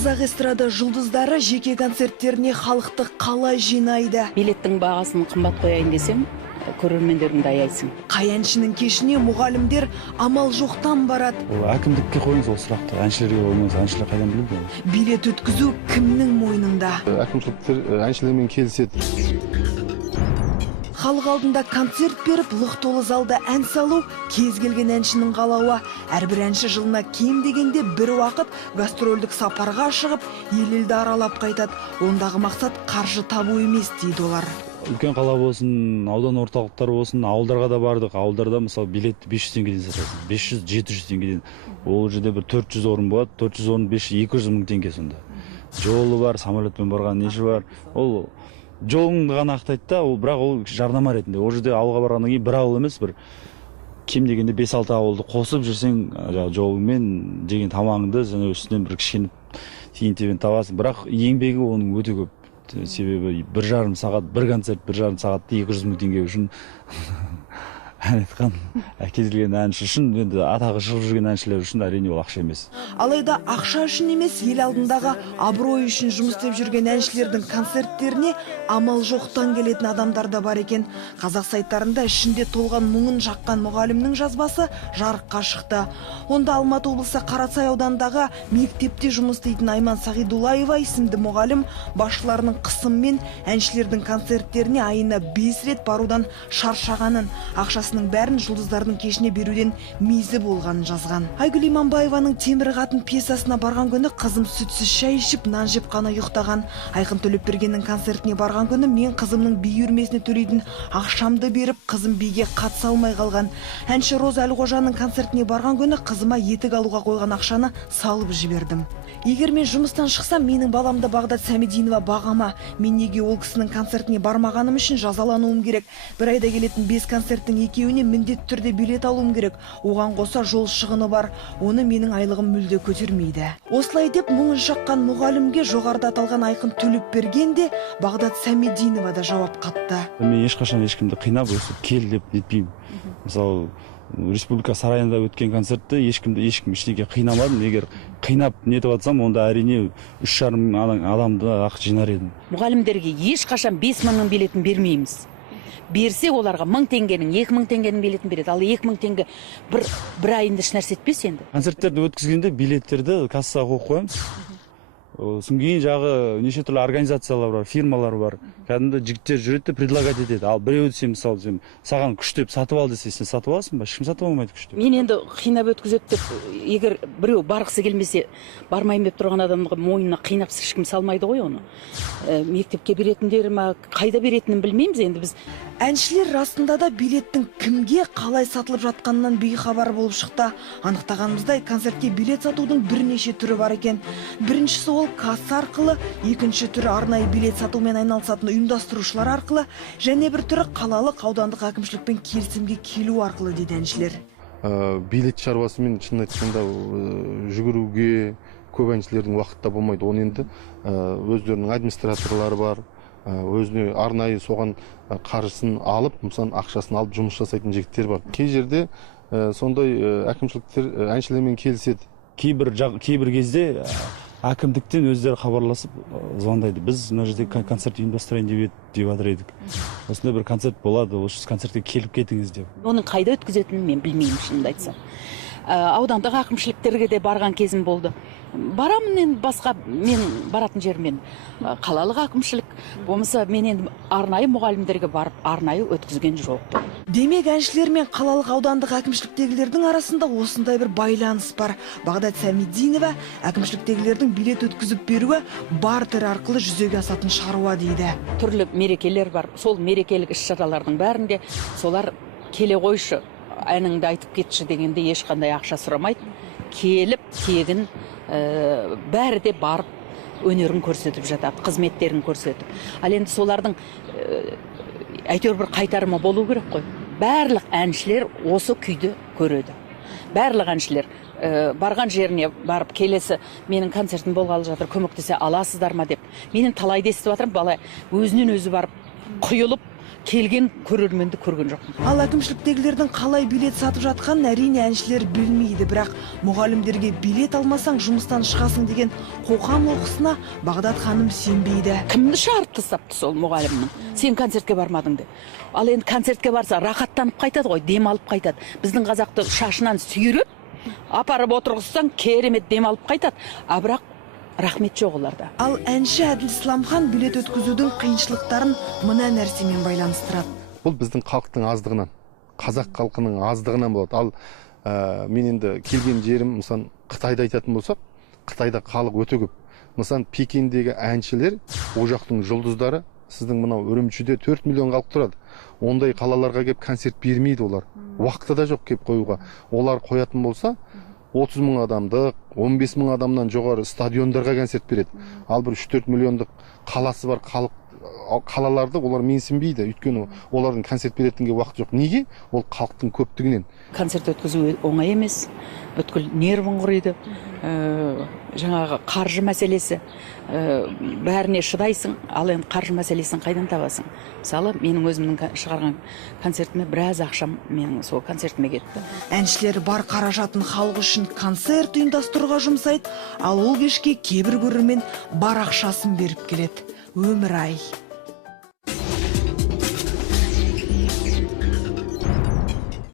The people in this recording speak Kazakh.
Қазақ эстрада жұлдыздары жеке концерттеріне халықты қалай жинайды? Билеттің бағасын қымбат қояйын десең, көрермендеріңді аяйсың. Қай әншінің кешіне мұғалімдер амал жоқтан барады? Әкімдікке қойыңыз ол сұрақты. Әншілерге болмаса, әншілер қайдан біледі? Билет өткізу кімнің мойнында? Әкімшіліктер әншілермен келіседі. Халық алдында концерт беріп, лық толы залда ән салу кез келген әншінің қалауы. Әрбір әнші жылына кем дегенде бір уақыт гастрольдік сапарға шығып, ел-елді аралап қайтады. Ондағы мақсат қаржы табу емес дейді олар. Үлкен қала болсын, аудан орталықтары болсын, ауылдарға да бардық. Ауылдарда мысалы билетті 500 теңгеден сатасың. 500-700 теңгеден. Ол жерде бір 400 орын болады. 400 орын 500-200 мың теңге сонда. Жолы бар, самолетпен барған неші бар. Ол жолыңды ғана ақтайды да, бірақ ол жарнама ретінде. Ол жерде ауылға барғаннан кейін бір ауыл емес, бір кем дегенде 5-6 ауылды қосып жүрсең, жолыңмен жеген тамағыңды және үстінен бір кішкене тиын-тебен табасың. Бірақ еңбегі оның өте көп. Себебі 1,5 сағат, бір концерт 1,5 сағатты 200 мың теңге үшін ән айтқан келген әнші үшін, енді атағы шығып жүрген әншілер үшін әрине ол ақша емес. Алайда ақша үшін емес, ел алдындағы абырой үшін жұмыс істеп жүрген әншілердің концерттеріне амал жоқтан келетін адамдар да бар екен. Қазақ сайттарында ішінде толған мұңын жаққан мұғалімнің жазбасы жарыққа шықты. Онда Алматы облысы Қарасай аудандағы мектепте жұмыс істейтін Айман Сағидуллаева есімді мұғалім басшыларының қысымымен әншілердің концерттеріне айына 5 рет барудан шаршағанын, ақшасының бәрін жұлдыздардың кешіне беруден мезі болғанын жазған. Айгүл Иманбаеваның Темір қатын пьесасына барған күні қызым сүтсіз шай ішіп, нан жеп қана ұйықтаған. Айқын Төлепбергеннің концертіне барған күні мен қызымның би үйірмесіне төлейтін ақшамды беріп, қызым биге қатыса алмай қалған. Әнші Роза Әлқожаның концертіне барған күні қызыма етік алуға қойған ақшаны салып жібердім. Егер мен жұмыстан шықсам, менің баламды Бағдат Сәмединова бағама. Мен неге ол кісінің концертіне бармағаным үшін жазалануым керек. Бір айда келетін 5 концерттің екеуіне міндетті түрде билет алуым керек. Оған қоса жол шығыны бар. Оны менің айлығым мүлде көтермейді. Осылай деп мұңын шаққан мұғалімге жоғарыда аталған Айқын Төлепберген де, Бағдат Сәмединова да жауап қатты. Мен ешқашан ешкімді қинап өсіп кел деп нетпеймін. Мысалы, Республика сарайында өткен концертті ешкім ештеңеге қинамадым. Егер қинап нетіп атсам, онда әрине 3,5 адамды ақ жинар едім. Мұғалімдерге ешқашан 5 мыңның билетін бермейміз. Берсе оларға 1000 теңгенің, 2000 теңгенің билетін береді. Ал 2000 теңге бір айында еш нәрсе етпес енді. Концерттерді өткізгенде билеттерді кассаға қойып қоямыз. Содан кейін жағы неше түрлі организациялар бар, фирмалар бар. Кәдімгі жігіттер жүреді, предлагать етеді. Ал біреуді сен мысалы саған күштеп сатып ал десе, сен сатып аласың ба? Ешкім сатып алмайды күштеп. Мен енді қинап өткізеді деп, егер біреу барғысы келмесе, бармайын деп тұрған адамға мойнына қинап ешкім салмайды ғой оны. Мектепке беретіндер ма, қайда беретінін білмейміз енді біз. Әншілер расында да билеттің кімге қалай сатылып жатқанынан бейхабар болып шықты. Анықтағанымыздай, концертке билет сатудың бірнеше түрі бар екен. Біріншісі ол касса арқылы, екінші түрі арнайы билет сатумен айналысатын ұйымдастырушылар арқылы, және бір түрі қалалық аудандық әкімшілікпен келісімге келу арқылы дейді әншілер. Билет шаруасымен шын айтқанда жүгіруге көп әншілердің уақытта болмайды. Оны енді өздерінің администраторлары бар, өзіне арнайы соған қаржысын алып, мысалы ақшасын алып жұмыс жасайтын жігіттер бар. Кей жерде сондай әкімшіліктер әншілермен келіседі. Кейбір кезде әкімдіктен өздері хабарласып звондайды. Біз мына жерде концерт ұйымдастырайын деп жатыр едік. Осындай бір концерт болады, осы концертке келіп кетіңіз деп. Оның қайда өткізетінін мен білмеймін, шынымды айтсам. Аудандық әкімшіліктерге де барған кезім болды. Барамын енді басқа, мен баратын жермен қалалық әкімшілік, болмаса мен енді арнайы мұғалімдерге барып, арнайы өткізген жоқ. Демек, әншілер мен қалалық аудандық әкімшіліктегілердің арасында осындай бір байланыс бар. Бағдат Сәмединова әкімшіліктегілердің билет өткізіп беруі бартер арқылы жүзеге асатын шаруа дейді. Түрлі мерекелер бар. Сол мерекелік іс-шаралардың бәрінде солар келе қойшы, әніңді айтып кетші дегенде ешқандай ақша сұрамайды. Келіп, тегін бәрі де барып өнерін көрсетіп жатады, қызметтерін көрсетіп. Ал енді солардың әйтеуір бір қайтарымы болу керек қой. Барлық әншілер осы күйді көреді. Барлық әншілер барған жеріне барып келесі менің концертім болғалы жатыр, көмектесе аласыздар ма деп. Менен талайды естіп жатырмын, бала өзінен өзі барып құйылып келген көрерменді көрген жоқпын. Ал әкімшіліктегілердің қалай билет сатып жатқанын әрине әншілер білмейді, бірақ мұғалімдерге билет алмасаң жұмыстан шығасың деген қоқан оқысына Бағдат ханым сенбейді. Кімді шығарып тастапты сол мұғалімнің? Сен концертке бармадың деп. Ал енді концертке барса рахаттанып қайтады ғой, дем алып қайтады. Біздің қазақты шашынан сүйреп, апарып отырғызсаң керемет дем алып қайтады. А бірақ рахмет жоқ оларда. Ал әнші Әділ Исламхан билет өткізудің қиыншылықтарын мына нәрсемен байланыстырады. Бұл біздің халықтың аздығынан, қазақ халқының аздығынан болады. Ал мен енді келген жерім, мысалы, Қытайды айтатын болсақ, Қытайда халық өте көп. Мысалы, Пекиндегі әншілер, о жақтың жұлдыздары, сіздің мынау Үрімшіде 4 миллион халық тұрады. Ондай қалаларға келіп концерт бермейді олар. Уақыты да жоқ келіп қоюға. Олар қоятын болса, 30 мың адамдық, 15 мың адамнан жоғары стадиондарға концерт береді. Ал бір 3-4 миллиондық қаласы бар қалаларды олар менсінбейді. Өйткені олардың концерт беретінге уақыт жоқ. Неге? Ол халықтың көптігінен. Концерт өткізу оңай емес. Бүткіл нервің құриды. Жаңағы қаржы мәселесі. Бәріне шыдайсың, ал енді қаржы мәселесін қайдан табасың? Мысалы, менің өзімнің шығарған концертіме біраз ақшам менің сол концертіме кетті. Әншілер бар қаражатын халық үшін концерт ұйымдастыруға жұмсайды, ал ол кешке кейбір көрермен бар ақшасын беріп келеді. Өмір ай.